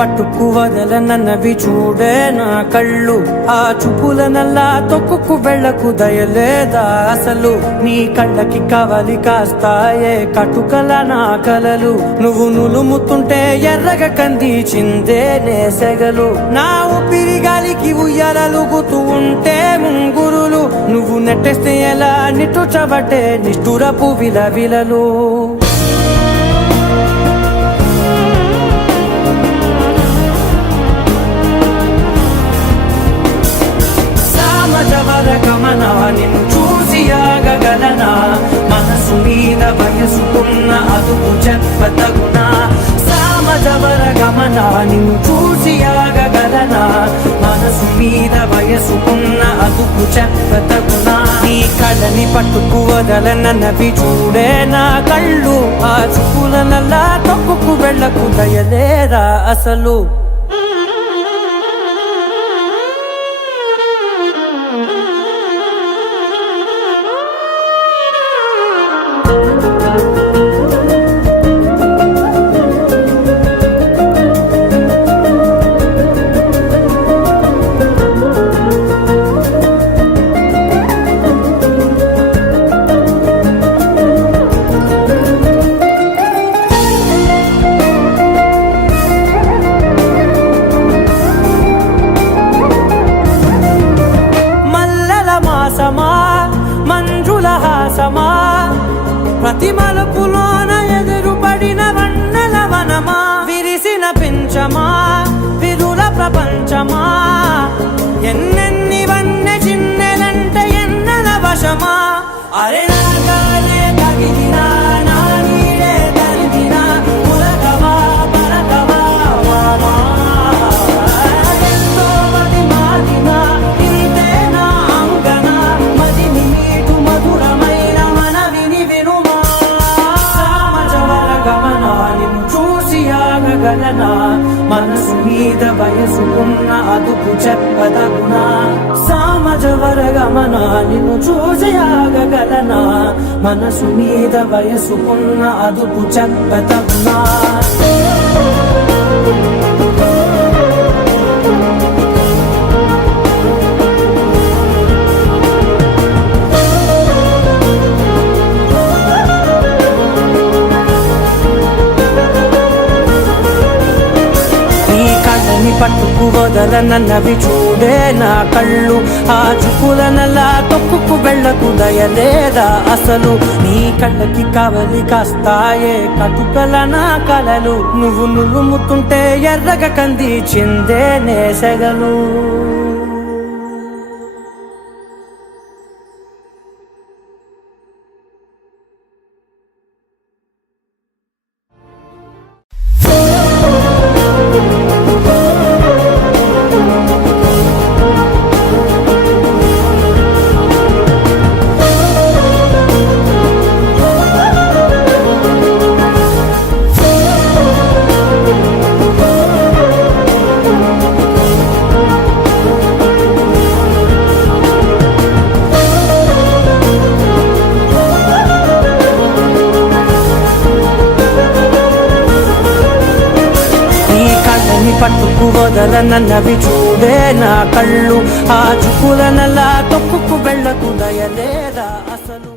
పట్టుకు వదలనన్నవి చూడే నా కళ్ళు. ఆ చూపుల నల్లా తొక్కుకు వెళ్ళకు దయలేదా అసలు. నీ కళ్ళకి కవలి కాస్తాయే కటుకల నా కలలు. నువ్వు నులుముతుంటే ఎర్రగ కంది చిందే నేసెగలు. నా ఊపిరి గాలికి ఉయ్యాలలుగుతూ ఉంటే ముంగురులు. నువ్వు నెట్టేస్తే ఎలా నిట్టుచబట్టే నిష్ఠురపు విలవిలలు. గమన నిన్ను చూసి ఆగగలనా. మనసు మీద వయసుకున్న అదుపు చెప్పతగునా. సామజవర గమన నిన్ను చూసి ఆగగలనా. మనసు మీద వయసుకున్న అదుపు చెప్పతగునా. నీ కళ్ళని పట్టుకు వదలనన్నవి చూడే నా కళ్ళు. ఆ చూపుల నల్లా తొక్కుకు వెళ్ళకు దయలేరా అసలు. మంజుల హాసమా ప్రతి మలుపులోన ఎదురుపడిన వన్నెల వనమా. విరిసిన పించమా విరుల ప్రపంచమా. ఎన్నెన్ని వన్నె చిన్నెలంటే ఎన్నెల వశమా. అరే నాగాలే తగిలినా నా నీడే తరిమినా పులకవా పలకవా వామా. ఎంతో మది మాదినా ఇంతేనా అంగన. మదిని మీటు మధురమైన మనవిని వినుమా. సామజవర గమన నిన్ను చూసి ఆగగలనా. మనసు మీద వయసుకున్న అదుపు చెప్పదగునా. సామజవర గమన నిన్ను చూసి ఆగగలనా. మనసు మీద వయసుకున్న అదుపు చెప్పదగునా. పట్టుకు వదలనన్నవి చూడే నా కళ్ళు. ఆ చూపుల నల్లా తొక్కుకు వెళ్ళకు దయలేదా అసలు. నీ కళ్ళకి కవలి కాస్తాయే కటుకల నా కలలు. నువ్వు నులుముతుంటే ఎర్రగ కంది చిందే నేసెగలు. పట్టుకు వదలనన్నవి చూడే నా కళ్ళు. ఆ చూపుల నల్లా తొక్కుకు వెళ్ళకు దయలేదా అసలు.